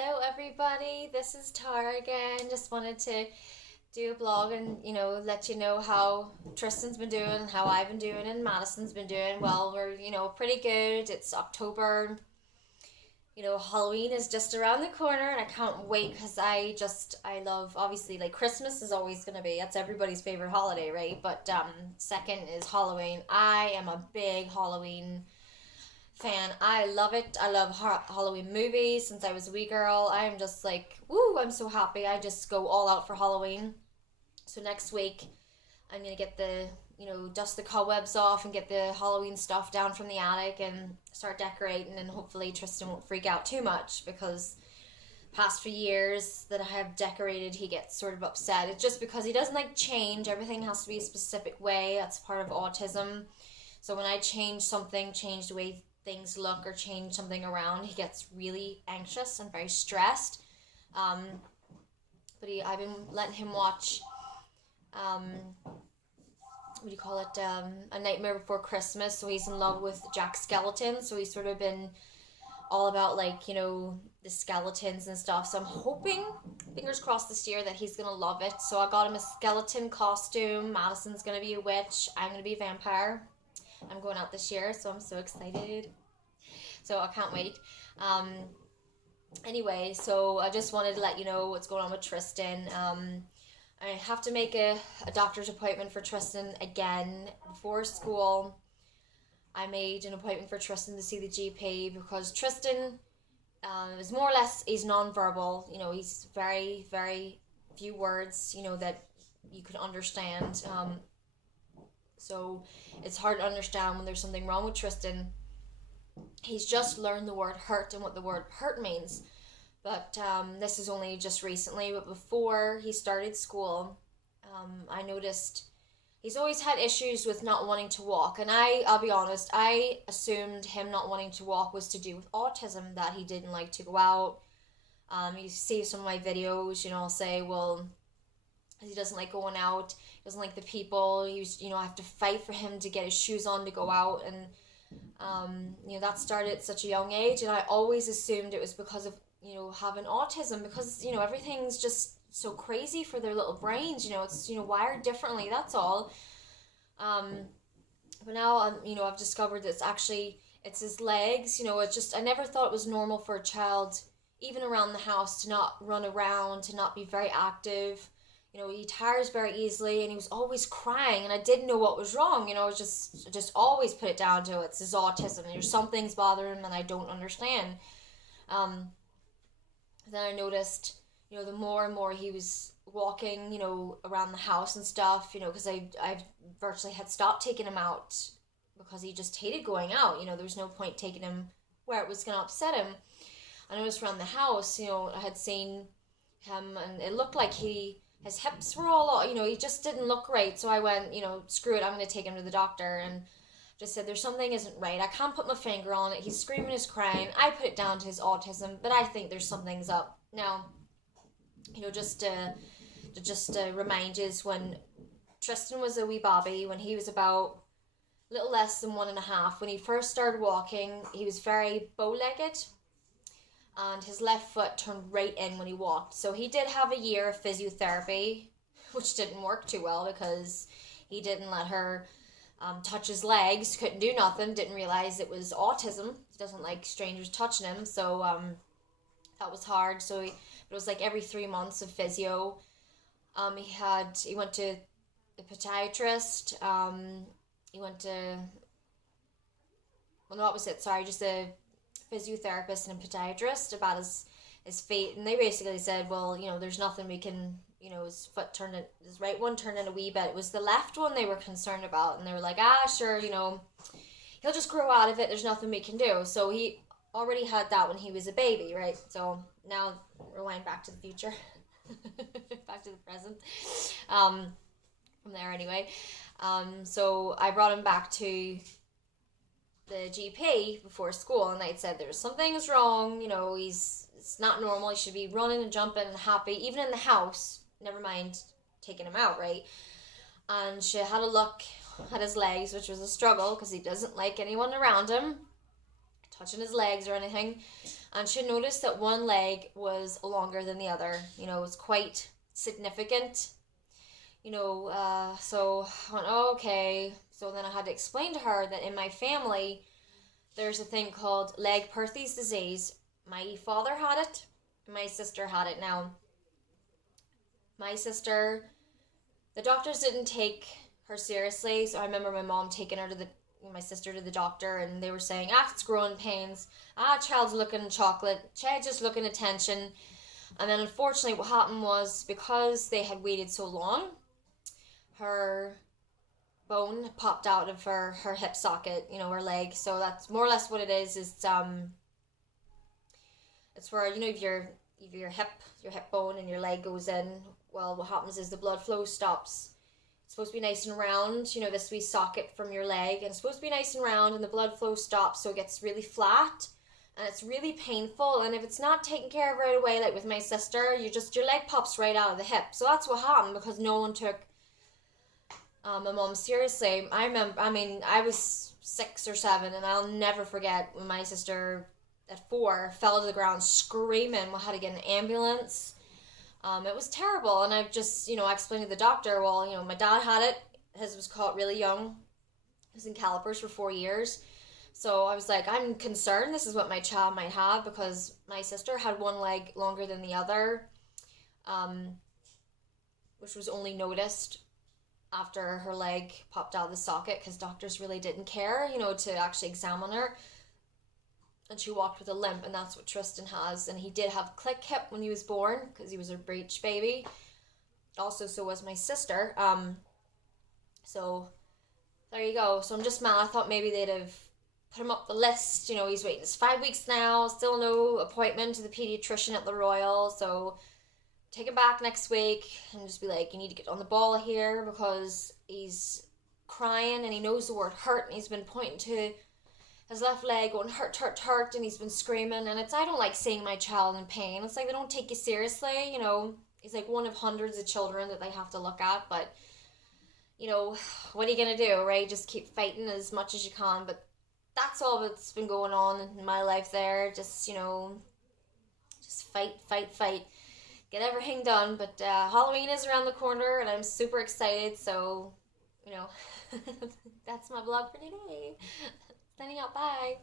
Hello, everybody. This is Tara again. Just wanted to do a blog and, let you know how Tristan's been doing, how I've been doing, and Madison's been doing. Well, we're, pretty good. It's October. Halloween is just around the corner, and I can't wait because I love, obviously, like Christmas is always going to be, that's everybody's favorite holiday, right? But second is Halloween. I am a big Halloween fan. I love it. I love Halloween movies since I was a wee girl. I'm just like, woo, I'm so happy. I just go all out for Halloween. So next week, I'm going to get dust the cobwebs off and get the Halloween stuff down from the attic and start decorating. And hopefully Tristan won't freak out too much because past few years that I have decorated, he gets sort of upset. It's just because he doesn't like change. Everything has to be a specific way. That's part of autism. So when I change the way things look or change something around, he gets really anxious and very stressed. I've been letting him watch, what do you call it, A Nightmare Before Christmas. So he's in love with Jack Skeleton. So he's sort of been all about the skeletons and stuff. So I'm hoping, fingers crossed this year, that he's gonna love it. So I got him a skeleton costume. Madison's gonna be a witch. I'm gonna be a vampire. I'm going out this year, so I'm so excited. So I can't wait. Anyway, so I just wanted to let you know what's going on with Tristan. I have to make a doctor's appointment for Tristan again before school. I made an appointment for Tristan to see the GP because Tristan is more or less, he's nonverbal. He's very, very few words, that you could understand. So it's hard to understand when there's something wrong with Tristan. He's just learned the word hurt and what the word hurt means. But this is only just recently. But before he started school, I noticed he's always had issues with not wanting to walk. And I'll be honest, I assumed him not wanting to walk was to do with autism, that he didn't like to go out. You see some of my videos, I'll say, well, he doesn't like going out, he doesn't like the people. I have to fight for him to get his shoes on to go out, and that started at such a young age, and I always assumed it was because of having autism, because everything's just so crazy for their little brains. It's wired differently. That's all. But now I've discovered that it's his legs. It's just, I never thought it was normal for a child, even around the house, to not run around, to not be very active. He tires very easily, and he was always crying, and I didn't know what was wrong. I just always put it down to it's his autism. There's something's bothering him, and I don't understand. Then I noticed, the more and more he was walking, around the house and stuff, because I virtually had stopped taking him out because he just hated going out. There was no point taking him where it was going to upset him. I noticed around the house, I had seen him, and it looked like his hips were all, he just didn't look right. So I went, screw it, I'm going to take him to the doctor, and just said, there's something isn't right. I can't put my finger on it. He's screaming, he's crying. I put it down to his autism, but I think there's something's up. Now, just to remind you, when Tristan was a wee bobby, when he was about a little less than 1.5, when he first started walking, he was very bow-legged, and his left foot turned right in when he walked. So he did have a year of physiotherapy, which didn't work too well because he didn't let her touch his legs, couldn't do nothing, didn't realize it was autism. He doesn't like strangers touching him, so that was hard. So it was like every 3 months of physio. He went to the podiatrist. He went to, well, no, that was it. Sorry, just a physiotherapist and a podiatrist about his feet, and they basically said, well, there's nothing we can, his right one turned in a wee bit. It was the left one they were concerned about, and they were like, sure, he'll just grow out of it, there's nothing we can do. So he already had that when he was a baby, right? So now rewind back to the future. Back to the present, from there anyway. So I brought him back to the GP before school, and they'd said there's something's wrong, it's not normal, he should be running and jumping and happy, even in the house, never mind taking him out, right? And she had a look at his legs, which was a struggle because he doesn't like anyone around him. I touching his legs or anything. And she noticed that one leg was longer than the other. It was quite significant. So I went, oh, okay. So then I had to explain to her that in my family, there's a thing called Legg-Perthes disease. My father had it. My sister had it. Now, my sister, the doctors didn't take her seriously. So I remember my mom taking my sister to the doctor, and they were saying, it's growing pains. Child's looking chocolate. Child just looking attention. And then unfortunately what happened was, because they had waited so long, her bone popped out of her hip socket, her leg. So that's more or less what it is. It's where, if your hip bone and your leg goes in, well, what happens is the blood flow stops. It's supposed to be nice and round, this wee socket from your leg, and it's supposed to be nice and round, and the blood flow stops, so it gets really flat, and it's really painful. And if it's not taken care of right away, like with my sister, your leg pops right out of the hip. So that's what happened, because no one took my mom seriously. I was 6 or 7, and I'll never forget when my sister at 4 fell to the ground screaming. We had to get an ambulance. It was terrible, and I just, I explained to the doctor, well, my dad had it. His was caught really young. He was in calipers for 4 years. So I was like, I'm concerned this is what my child might have, because my sister had one leg longer than the other, which was only noticed after her leg popped out of the socket, because doctors really didn't care, to actually examine her. And she walked with a limp, and that's what Tristan has. And he did have click hip when he was born, because he was a breech baby. Also, so was my sister. So there you go. So I'm just mad. I thought maybe they'd have put him up the list. He's waiting. It's 5 weeks now. Still no appointment to the pediatrician at the Royal. So take him back next week and just be like, you need to get on the ball here, because he's crying and he knows the word hurt, and he's been pointing to his left leg going hurt, hurt, hurt, and he's been screaming. And I don't like seeing my child in pain. It's like they don't take you seriously. He's like one of hundreds of children that they have to look at. But what are you gonna do, right? Just keep fighting as much as you can. But that's all that's been going on in my life there. Just just fight, get everything done. But Halloween is around the corner, and I'm super excited. So that's my vlog for today. Signing out. Bye.